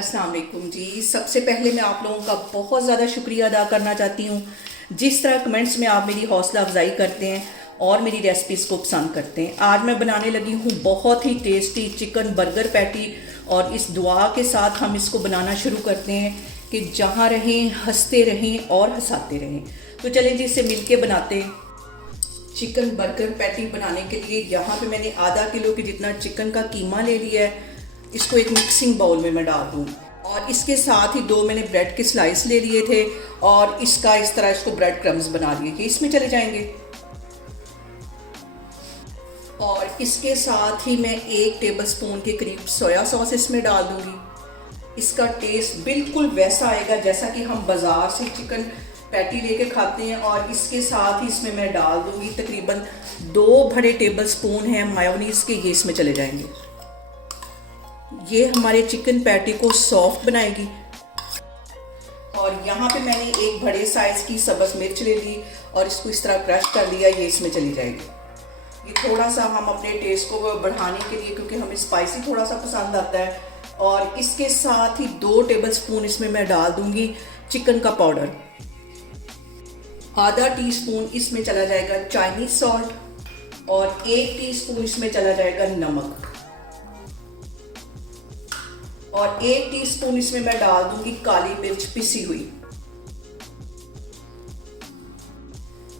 अस्सलाम वालेकुम जी। सबसे पहले मैं आप लोगों का बहुत ज़्यादा शुक्रिया अदा करना चाहती हूँ। जिस तरह कमेंट्स में आप मेरी हौसला अफजाई करते हैं और मेरी रेसिपीज़ को पसंद करते हैं। आज मैं बनाने लगी हूँ बहुत ही टेस्टी चिकन बर्गर पैटी, और इस दुआ के साथ हम इसको बनाना शुरू करते हैं कि जहाँ रहें हंसते रहें और हंसाते रहें। तो चलें जी, इसे मिलके बनाते हैं। चिकन बर्गर पैटी बनाने के लिए यहाँ पे मैंने आधा किलो के जितना चिकन का कीमा ले लिया है। इसको एक मिक्सिंग बाउल में मैं डाल दूँ, और इसके साथ ही दो मैंने ब्रेड के स्लाइस ले लिए थे और इसका इस तरह इसको ब्रेड क्रम्स बना दिए कि इसमें चले जाएंगे। और इसके साथ ही मैं 1 टेबलस्पून के करीब सोया सॉस इसमें डाल दूँगी। इसका टेस्ट बिल्कुल वैसा आएगा जैसा कि हम बाज़ार से चिकन पैटी लेके खाते हैं। और इसके साथ ही इसमें मैं डाल दूँगी तकरीबन 2 बड़े टेबलस्पून हैं मायोनीज़ के, ये इसमें चले जाएंगे। ये हमारे चिकन पैटी को सॉफ्ट बनाएगी। और यहाँ पे मैंने एक बड़े साइज़ की सब्ज़ मिर्च ले ली और इसको इस तरह क्रश कर लिया, ये इसमें चली जाएगी। ये थोड़ा सा हम अपने टेस्ट को बढ़ाने के लिए, क्योंकि हमें स्पाइसी थोड़ा सा पसंद आता है। और इसके साथ ही 2 टेबलस्पून इसमें मैं डाल दूँगी चिकन का पाउडर। आधा टीस्पून इसमें चला जाएगा चाइनीज़ सॉल्ट, और 1 टीस्पून इसमें चला जाएगा नमक, और 1 टीस्पून इसमें मैं डाल दूंगी काली मिर्च पिसी हुई।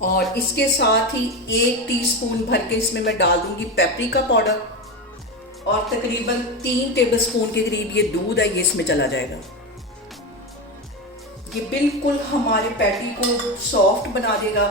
और इसके साथ ही 1 टीस्पून भर के इसमें मैं डाल दूंगी पेपरिका पाउडर, और तकरीबन 3 टेबलस्पून के करीब ये दूध है, ये इसमें चला जाएगा। ये बिल्कुल हमारे पैटी को सॉफ्ट बना देगा।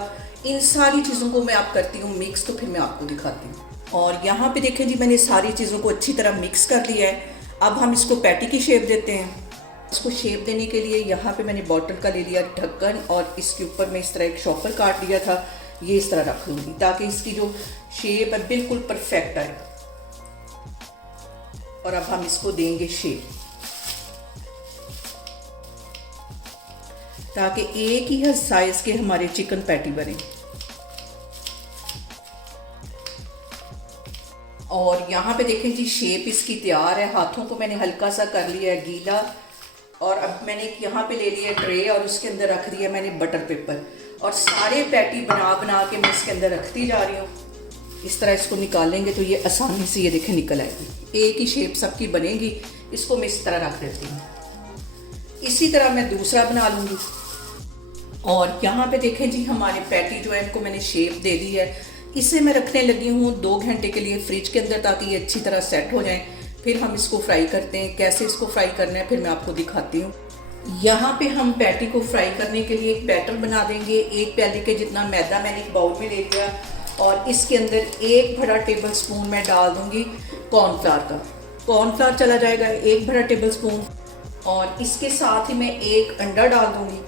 इन सारी चीज़ों को मैं आप करती हूँ मिक्स, तो फिर मैं आपको दिखाती हूँ। और यहाँ पे देखें जी, मैंने सारी चीज़ों को अच्छी तरह मिक्स कर लिया है। अब हम इसको पैटी की शेप देते हैं। इसको शेप देने के लिए यहाँ पे मैंने बॉटल का ले लिया ढक्कन, और इसके ऊपर मैं इस तरह एक शॉपर काट लिया था, ये इस तरह रख लूँगी ताकि इसकी जो शेप है बिल्कुल परफेक्ट आए। और अब हम इसको देंगे शेप, ताकि एक ही साइज के हमारे चिकन पैटी बने। और यहाँ पे देखें जी, शेप इसकी तैयार है। हाथों को मैंने हल्का सा कर लिया है गीला, और अब मैंने यहाँ पे ले लिया ट्रे और उसके अंदर रख दिया मैंने बटर पेपर, और सारे पैटी बना बना के मैं इसके अंदर रखती जा रही हूँ। इस तरह इसको निकालेंगे तो ये आसानी से ये देखें निकल आएगी, एक ही शेप सबकी बनेगी। इसको मैं इस तरह रख देती हूँ। इसी तरह मैं दूसरा बना लूँगी। और यहाँ पे देखें जी, हमारे पैटी जो है इनको मैंने शेप दे दी है। इसे मैं रखने लगी हूँ 2 घंटे के लिए फ्रिज के अंदर, ताकि ये अच्छी तरह सेट हो जाए। फिर हम इसको फ्राई करते हैं। कैसे इसको फ्राई करना है फिर मैं आपको दिखाती हूँ। यहाँ पे हम पैटी को फ्राई करने के लिए एक बैटर बना देंगे। 1 प्याले के जितना मैदा मैंने एक बाउल में ले लिया, और इसके अंदर 1 बड़ा टेबल स्पून मैं डाल दूँगी कॉर्नफ्लावर का। कॉर्नफ्लावर चला जाएगा 1 बड़ा टेबल स्पून, और इसके साथ ही मैं 1 अंडा डाल दूँगी।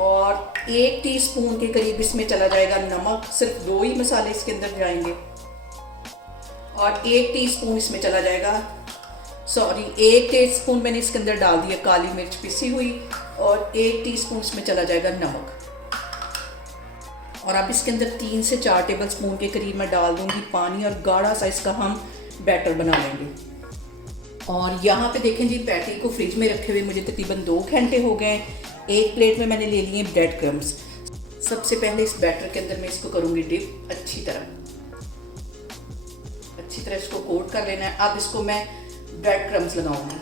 और 1 टीस्पून के करीब इसमें चला जाएगा नमक। सिर्फ 2 ही मसाले इसके अंदर जाएंगे। और 1 टीस्पून इसमें चला जाएगा, 1 टीस्पून मैंने इसके अंदर डाल दिया काली मिर्च पिसी हुई, और 1 टीस्पून इसमें चला जाएगा नमक। और अब इसके अंदर 3 से 4 टेबलस्पून के करीब मैं डाल दूंगी पानी, और गाढ़ा सा इसका हम बैटर बना लेंगे। और यहाँ पे देखें जी, पैटी को फ्रिज में रखे हुए मुझे तकरीबन 2 घंटे हो गए। एक प्लेट में मैंने ले लिए ब्रेड क्रम्स। सबसे पहले इस बैटर के अंदर मैं इसको करूँगी डिप अच्छी तरह इसको कोट कर लेना है। अब इसको मैं ब्रेड क्रम्स लगाऊंगी।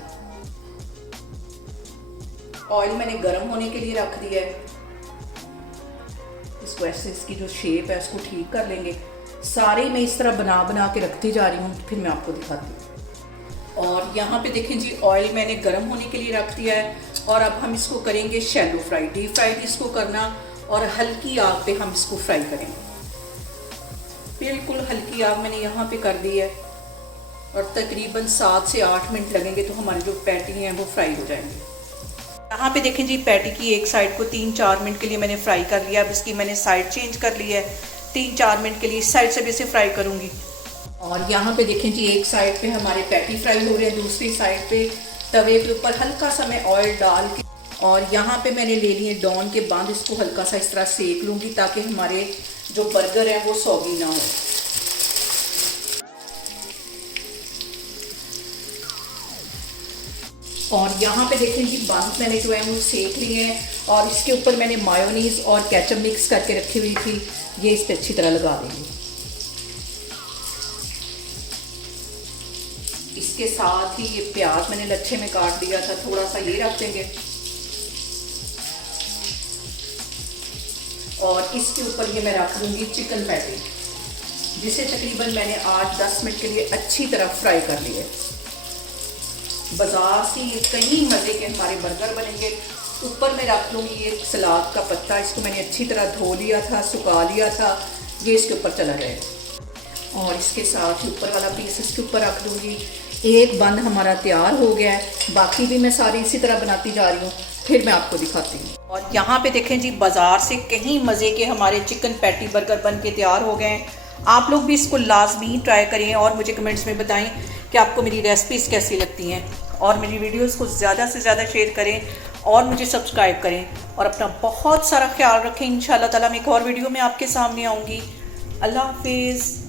ऑयल मैंने गर्म होने के लिए रख दिया है। इसको ऐसे इसकी जो शेप है इसको ठीक कर लेंगे। सारे मैं इस तरह बना बना के रखती जा रही हूँ, फिर मैं आपको दिखाती हूँ। और यहाँ पे देखें जी, ऑयल मैंने गर्म होने के लिए रख दिया है। और अब हम इसको करेंगे शैलो फ्राई। डीप फ्राई इसको करना, और हल्की आग पे हम इसको फ्राई करेंगे। बिल्कुल हल्की आग मैंने यहाँ पे कर दी है, और तकरीबन 7 से 8 मिनट लगेंगे तो हमारी जो पैटी हैं वो फ्राई हो जाएंगे। यहाँ पे देखें जी, पैटी की एक साइड को 3-4 मिनट के लिए मैंने फ्राई कर लिया। अब इसकी मैंने साइड चेंज कर ली है। 3-4 मिनट के लिए इस साइड से भी इसे फ्राई करूँगी। और यहाँ पे देखें जी, एक साइड पे हमारे पैटी फ्राई हो रहे हैं, दूसरी साइड पे तवे के ऊपर हल्का सा मैं ऑयल डाल के, और यहाँ पे मैंने ले लिए डॉन के बांध। इसको हल्का सा इस तरह सेक लूँगी ताकि हमारे जो बर्गर है वो सौगी ना हो। और यहाँ पे देखें जी बंद मैंने जो है वो सेक लिए हैं और इसके ऊपर मैंने मायोनीज़ और केचप मिक्स करके रखी हुई थी, ये इस पर अच्छी तरह लगा देंगे। इसके साथ ही ये प्याज मैंने लच्छे में काट दिया था, थोड़ा सा ये रख देंगे और इसके ऊपर ये मैं रख दूँगी चिकन पैटी, जिसे तकरीबन मैंने 8-10 मिनट के लिए अच्छी तरह फ्राई कर लिए। बाज़ार से ये कई मज़े के हमारे बर्गर बनेंगे। ऊपर मैं रख लूँगी ये सलाद का पत्ता, इसको मैंने अच्छी तरह धो लिया था, सुखा लिया था, ये इसके ऊपर चला जाएगा और इसके साथ ही ऊपर वाला पीस इसके ऊपर रख दूँगी। एक बंद हमारा तैयार हो गया है, बाकी भी मैं सारी इसी तरह बनाती जा रही हूँ, फिर मैं आपको दिखाती हूँ। और यहाँ पे देखें जी बाज़ार से कहीं मज़े के हमारे चिकन पैटी बर्गर बन के तैयार हो गए हैं। आप लोग भी इसको लाजमी ट्राई करें और मुझे कमेंट्स में बताएं कि आपको मेरी रेसिपीज़ कैसी लगती हैं और मेरी वीडियोस को ज़्यादा से ज़्यादा शेयर करें और मुझे सब्सक्राइब करें और अपना बहुत सारा ख्याल रखें। इंशाल्लाह ताला मैं एक और वीडियो में आपके सामने आऊँगी। अल्लाह हाफिज़।